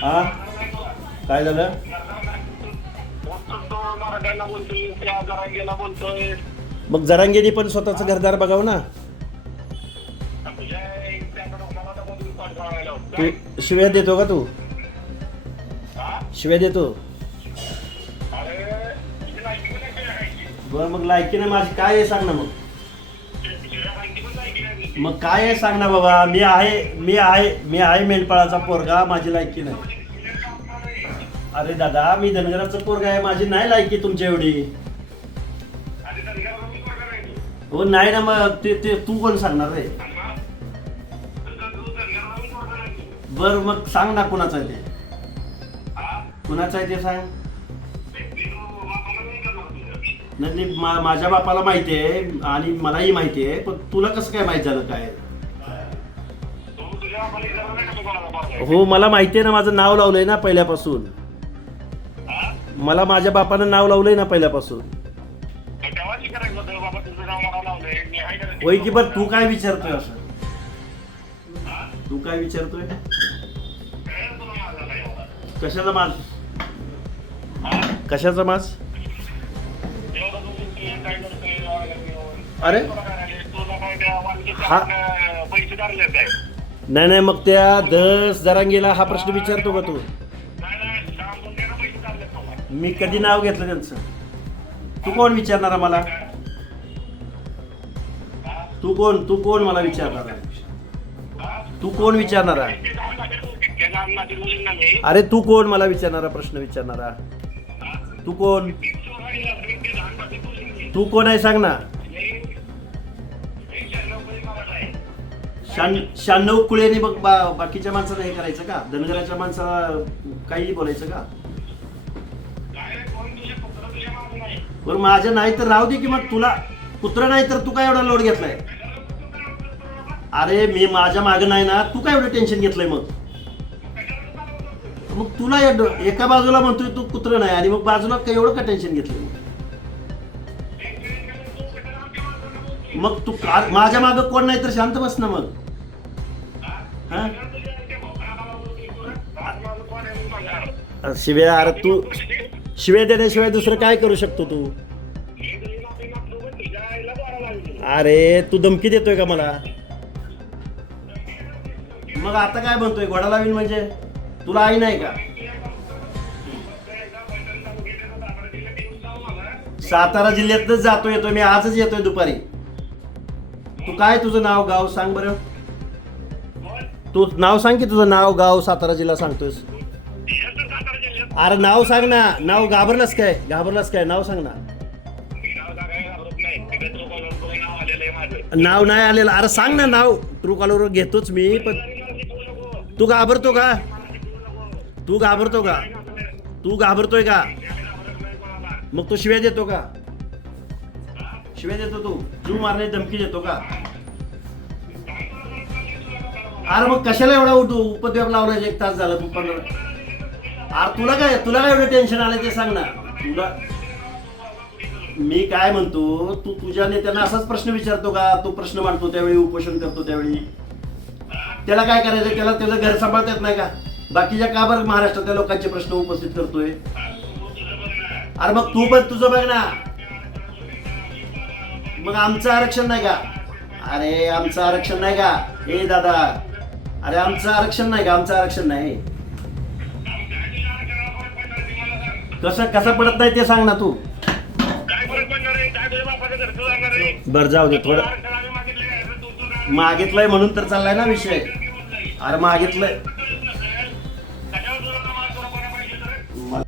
हा काय झालं? मग जरांगेने पण स्वतःचं घरदार बघावं ना. तू शिव्या देतो का तू? शिव्या देतो? बरं मग लायकी नाही माझी काय आहे सांग ना. मग काय आहे सांग ना बाबा. मी आहे मेंढपाळाचा पोरगा, माझी लायकी नाही. अरे दादा मी धनगराचं पोरगा आहे, माझी नाही लायकी तुमच्या एवढी. हो नाही ना मग ते तू कोण सांगणार रे? बर मग सांग ना कुणाचं आहे ते. कुणाचं आहे ते सांग. नाही माझ्या बापाला माहिती आहे आणि मलाही माहिती आहे, पण तुला कसं काय माहित झालं काय? हो मला माहिती आहे ना, माझं नाव लावलंय ना पहिल्यापासून. मला माझ्या बापानं नाव लावलंय ना पहिल्यापासून. होय की. बरं तू काय विचारतोय असं? तू काय विचारतोय? कशाचा माज? कशाचा माज? अरे हा नाही मग त्या दस जरांगेला हा प्रश्न विचारतो का तू? मी कधी नाव घेतलं त्यांचं? तू कोण विचारणारा मला? तू कोण मला विचारणारा? तू कोण विचारणारा? अरे तू कोण मला विचारणारा प्रश्न विचारणारा? तू कोण? तू कोण आहे सांग ना. 96 कुळेने बघ बाकीच्या माणसाला हे करायचं का? धनगराच्या माणसाला काही बोलायचं का? बरं माझ्या नाही तर राहू दे की. मग तुला कुत्र नाही तर तू काय एवढा लोड घेतलाय? अरे मी माझ्या मागं नाही ना, तू काय एवढं टेन्शन घेतलंय? मग तुला एका बाजूला म्हणतोय तू कुत्र नाही आणि मग बाजूला काय एवढं का टेन्शन घेतलंय? मग तू माझ्या मागं कोण नाही तर शांत बस ना मग. शिव्या? अरे तू शिव्या देण्याशिवाय दुसरं काय करू शकतो तू? अरे तू धमकी देतोय का मला? मग आता काय म्हणतोय घोडा लावीन म्हणजे? तुला आई नाही का? सातारा जिल्ह्यातच जातो येतोय मी, आजच येतोय दुपारी. तू काय तुझं नाव गाव सांग बरं. तू नाव सांग की तुझं नाव गाव सातारा जिल्हा सांगतोयस. अरे नाव सांग ना. नाव घाबरलास काय? नाव सांग ना. नाव नाही आलेलं. अरे सांग ना नाव. ट्रू कॉलर घेतोच मी, पण तू घाबरतो का? तू घाबरतोय का? मग तू शिव्या देतो का? तू मारण्याची धमकी देतो का? अरे मग कशाला एवढा उपद्व्याप लावला? 1 तास झाला. तू 15. अरे तुला काय एवढं टेन्शन आलं ते सांग ना. तुला मी काय म्हणतो, तू तुझ्या नेत्यांना असाच प्रश्न विचारतो का? तू प्रश्न मांडतो त्यावेळी, उपोषण करतो त्यावेळी. त्याला काय करायचं? त्याला त्याचं घर सांभाळता येत नाही का? बाकीच्या का बरं महाराष्ट्रातल्या लोकांचे प्रश्न उपस्थित करतोय? अरे मग तू पण तुझं बघ ना. मग आमचं आरक्षण नाही का? अरे आमचं आरक्षण नाही का? हे दादा, अरे आमचं आरक्षण नाही का? आमचं आरक्षण नाही. कसं पडत नाही ते सांग ना तू. बरं जाऊ दे. थोडं मागितलंय म्हणून तर चाललाय ना विषय. अरे मागितलंय